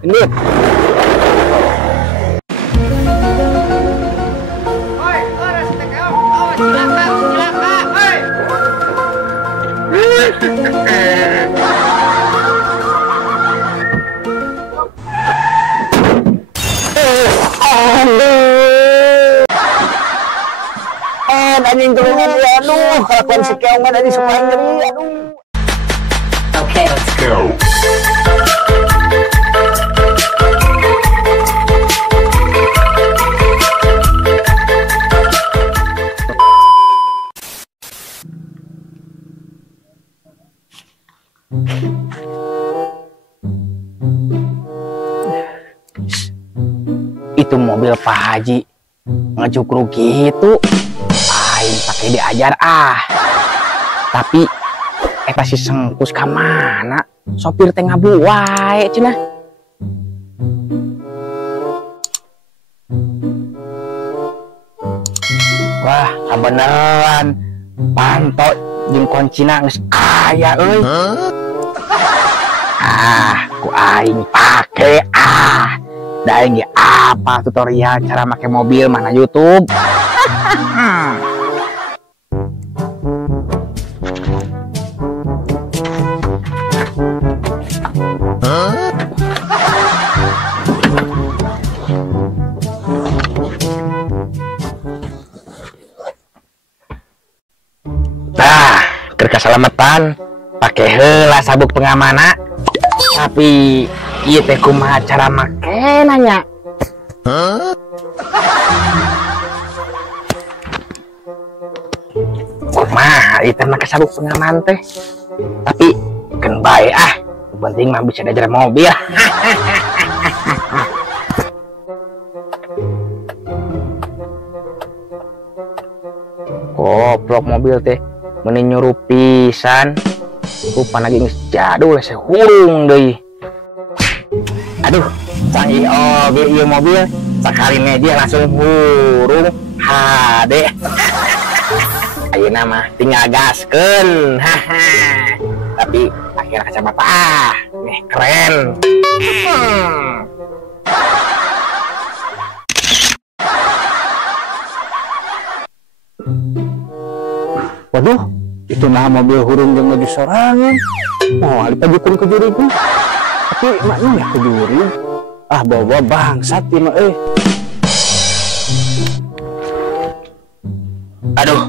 Ini. Anjing tulungan dia, aduh, kelakuan si keong ada di suka nyeri, aduh. Okay, let's go. Itu mobil Pak Haji ngejukruk gitu. Aing pakai diajar tapi pasti sengkus ka mana sopir teh ngabu wae cenah. Wah beneran panto jeung kuncina geus aya euy. Ku aing pake da aing ge apa tutorial cara make mobil mana YouTube. Keselamatan pakai heula sabuk pengamana tapi ieu teh kumaha cara make nanya. Kumaha ieu teh make sabuk pengaman teh tapi keun bae penting mah bisa diajar mobil. Goblok mobil teh mending nyuruh pisan rupana geus jadul saya hurung deui. Aduh canggih ieu mobil sakali dia langsung hurung HD. Ayeuna mah tinggal gaskeun. Tapi akhirnya kacamata keren. Waduh, itu nah mobil hurung yang lagi sorangan. Oh, dipajukan ke juriku. Tapi maknya ya ke juri. Bawa bangsat ya mah Aduh,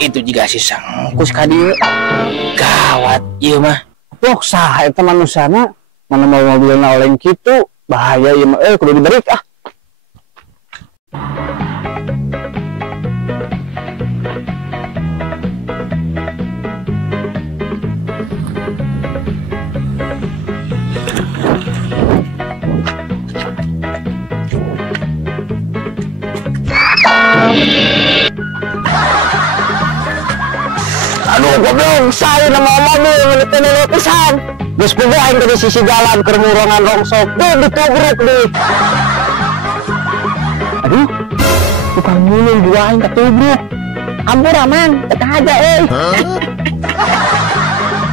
itu juga si sangkus ka dieu. Gawat ieu mah. Pok saha eta manusana mana mau mobilna oleng kitu, bahaya ieu mah kudu dibalik Aduh goblok, saya nama mobil menitnya dulu pisan. Geus puguh aing di sisi jalan keur murongan rongsok. Ditubruk deh. Aduh, tukang mulung dua aing ketubruk. Ampun aman, teteh aja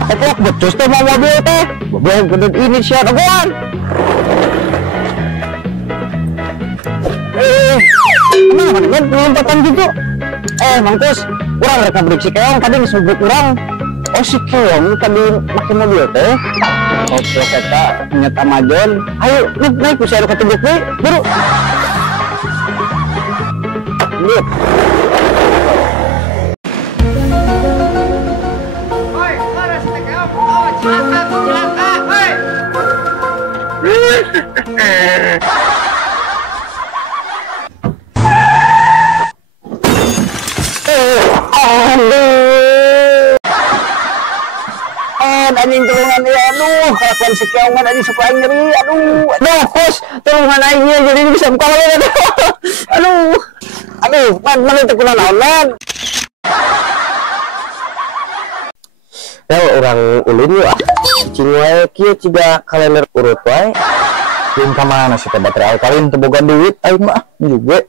Goblok becus teh mau mobil teh. Goblok gendut ini siapa goan. Kenapa nih kan pelompatan gitu? Mangkus, kurang reka break si keong tadi ngesubuk kurang. Oh si keong tadi makin mobil teh. Goblok eta nyata majon. Ayo naik ku saya ketubuk deui, buru. Lihat. Hoi, ada si keong. Awas celaka, hoi. Anjing tulungan dia, aduh, kelakuan si keong ada di suka nyeri, aduh, kus, tulungan aingnya jadi bisa buka lagi, aduh, mana itu kuna naon, ya orang ulin yuk, cing wae kieu ciga kalender urut wae, jeung ka mana sih teh baterai alkalin teu boga duit, aing mah juga,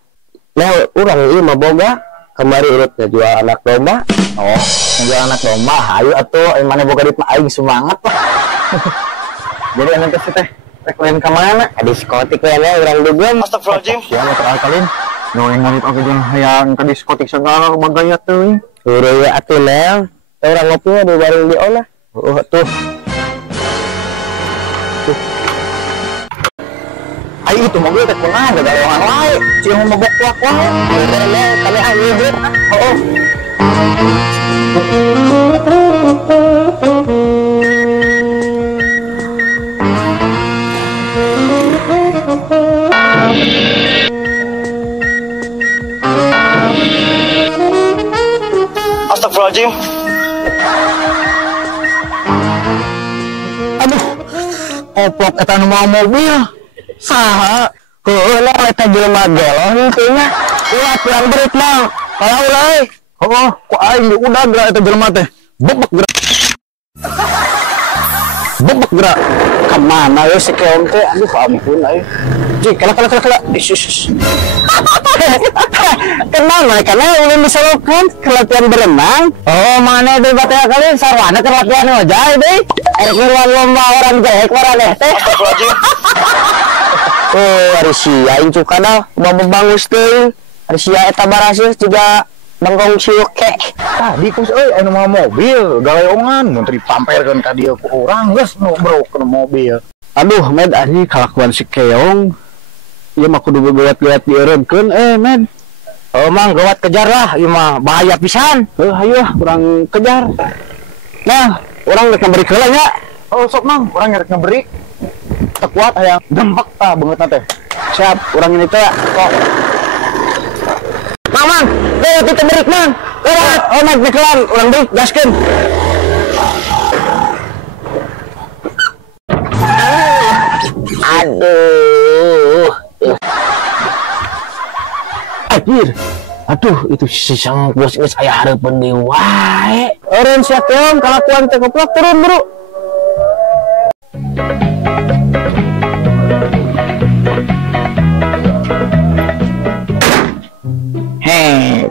nah urang ieu mah boga. Kembali urut jual anak domba. Oh, jual anak domba. Ayo atuh, mana boga duit mah aing semangat lah. Jadi anu teh teh Rek lain kemana? Diskotik lainnya orang dugem. Astagfirullahaladzim. Ya motor alkalin. Ngelit oke jeung hayang ke diskotik segala bagaya teuing. Heureuy we atuh Nel. Orang ngopi mah di bareng di ona. Tuh. Ayo itu mobil teh kunaon da galongan wae. Cing mogok kuak wae. Bener kami anjir. Heuh. Astagfirullahaladzim. Aduh, oplok eta nu mau mobil. Saha? Heula eta jelema gelong teunya. Ulah kurang berit mah. Kalau euy. Heuh, ku aing udah gerak eta jelema teh. Bebek gerak. Bebek gerak. Kemana ya si keong teh? Aduh, ampun euy. Cik, kala. Isus. Kenal mereka ulun bisa lakukan kelatihan berenang. Oh, mana itu bataya kalian sarwana kelatihan ojai deh. Erkeruan lomba orang jahek warane teh. Oh, hari sia incukan dah, bagus teh. Hari sia eta barasis juga banggong siuke. Tadi kus anu mah mobil galeongan mun dipamperkeun ka dieu ku urang geus nu brokeun mobil. Aduh, med ari kalakuan si keong. Ieu mah kudu lihat dieureunkeun med. Oh mang gawat kejar lah, ieu mah bahaya pisan. Hayu kurang kejar. Nah, orang rek ngaberi heula nya. Oh sok mang, urang rek ngaberi. Teu kuat hayang dempek tah beungeutna teh. Siap, orang ini teh kok. Mang, lewat itu berik mang. Lewat, oh naik nekelan, orang berik gaskeun. Aduh. Anjir. Aduh, itu si sang bos geus aya hareupeun deui wae. Eureun sia keong kalakuan teh goblok turun buru. Heh.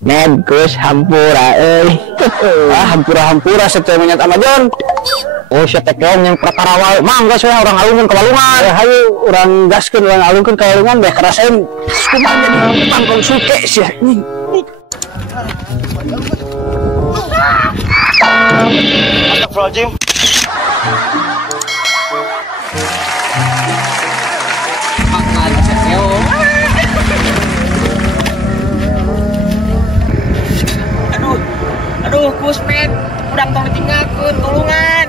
Ned geus hampura euy. Hampura sateu menyat Amazon. Oh, sia teh keong yang perkara wae. Mangga we urang alungeun ka walungan. Hayu urang gaskeun urang alungeun ka walungan beh karasain. Kumaha jadi pangkong suke sia. Astagfirullahaladzim. Aduh, Kusmet, udang tong ditinggalkeun, tulungan.